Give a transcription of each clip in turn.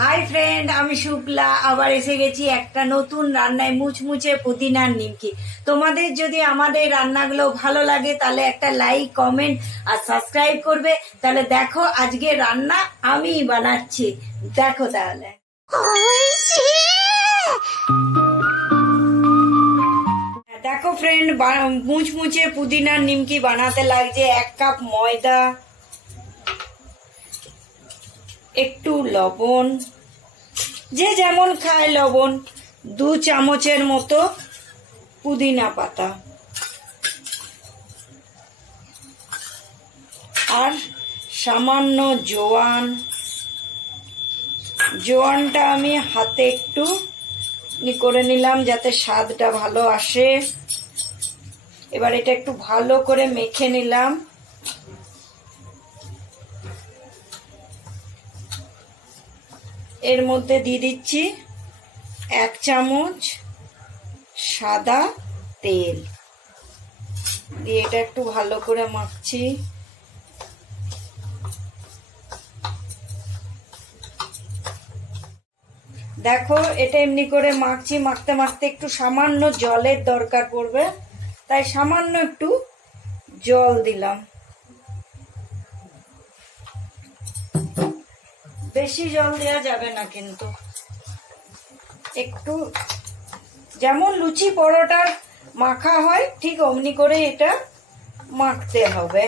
Hi friend, আমি শুক্লা আবার এসে গেছি একটা নতুন রান্নায়, মুচমুচে পুদিনার নিমকি। তোমাদের যদি আমাদের রান্নাগুলো ভালো লাগে তাহলে একটা লাইক, কমেন্ট আর সাবস্ক্রাইব করবে। তাহলে দেখো আজকে রান্না আমি বানাচ্ছি, দেখো তাহলে। দেখো ফ্রেন্ড, মুচমুচে পুদিনার নিমকি বানাতে লাগছে 1 কাপ ময়দা, একটু লবণ, যে যেমন খায় লবণ, 2 চামচের মতো পুদিনা পাতা, আর সামান্য জোয়ান। জোয়ানটা আমি হাতে একটু করে নিলাম যাতে স্বাদটা ভালো আসে। এবার এটা একটু ভালো করে মেখে নিলাম। এর মধ্যে দিয়ে দিচ্ছি 1 চামচ সাদা তেল, দিয়ে এটা একটু ভালো করে মাখছি। দেখো এটা এমনি করে মাখছি, মাখতে মাখতে একটু সামান্য জলের দরকার পড়বে, তাই সামান্য একটু জল দিলাম। বেশি জল দেওয়া যাবে না কিন্তু, একটু যেমন লুচি পরোটার মাখা হয় ঠিক অমনি করে এটা মাখতে হবে।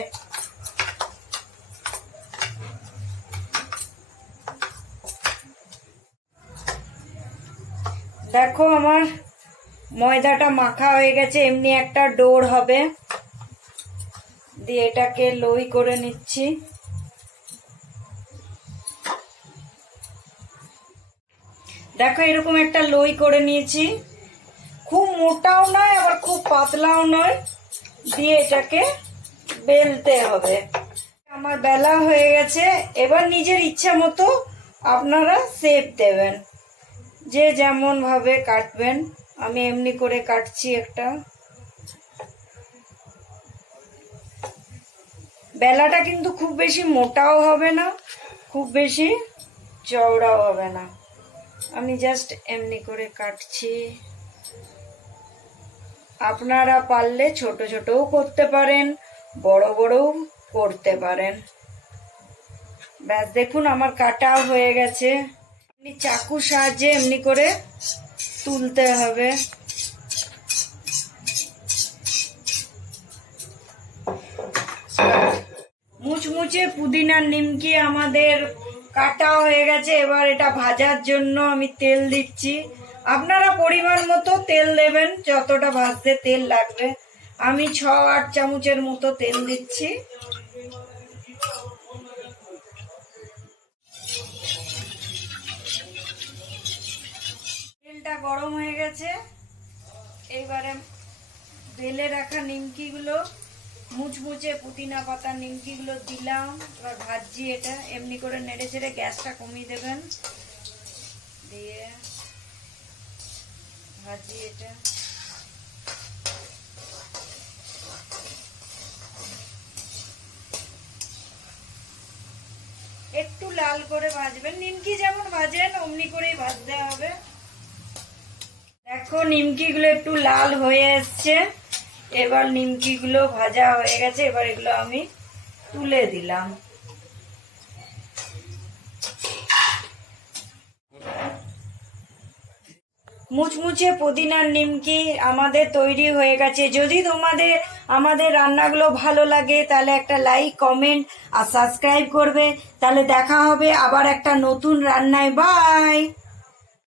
দেখো আমার ময়দাটা মাখা হয়ে গেছে, এমনি একটা ডোর হবে। দিয়ে এটাকে লই করে নিচ্ছি। দেখো এরকম একটা লই করে নিয়েছি, খুব মোটাও নয় আবার খুব পাতলাও নয়। দিয়ে এটাকে বেলতে হবে। আমার বেলা হয়ে গেছে, এবার নিজের ইচ্ছা মতো আপনারা শেপ দেবেন, যে যেমন ভাবে কাটবেন। আমি এমনি করে কাটছি একটা। বেলাটা কিন্তু খুব বেশি মোটাও হবে না, খুব বেশি চওড়াও হবে না। আমি জাস্ট এমনি করে কাটছি। আপনারা পারলে ছোট ছোটও করতে পারেন, বড় বড়ও করতে পারেন। ব্যাস দেখুন আমার কাটাও হয়ে গেছে। এমনি চাকুর সাহায্যে এমনি করে তুলতে হবে। মুচমুচে পুদিনার নিমকি আমাদের কাটা হয়ে গেছে। এবার এটা ভাজার জন্য আমি তেল দিচ্ছি। আপনারা পরিমাণ মতো তেল দেবেন, যতটা ভাজতে তেল লাগবে। আমি 6-8 চামচের মতো তেল দিচ্ছি। তেলটা গরম হয়ে গেছে। এইবারে বেলে রাখা নিমকিগুলো, মুচমুচে পুদিনা পাতার নিমকিগুলো দিলাম। এবার ভাজছি এটা, এমনি করে নেড়ে চেড়ে গ্যাসটা কমিয়ে দেবেন। দিয়ে ভাজি এটা। একটু লাল করে ভাজবেন, নিমকি যেমন ভাজেন অমনি করেই ভাজতে হবে। দেখো নিমকিগুলো একটু লাল হয়ে এসছে। এবার নিমকিগুলো ভাজা হয়ে গেছে, এবার এগুলো আমি তুলে দিলাম। মুচমুচে পুদিনার নিমকি আমাদের তৈরি হয়ে গেছে। যদি তোমাদের আমাদের রান্নাগুলো ভালো লাগে তাহলে একটা লাইক, কমেন্ট আর সাবস্ক্রাইব করবে। তাহলে দেখা হবে আবার একটা নতুন রান্নায়। বাই।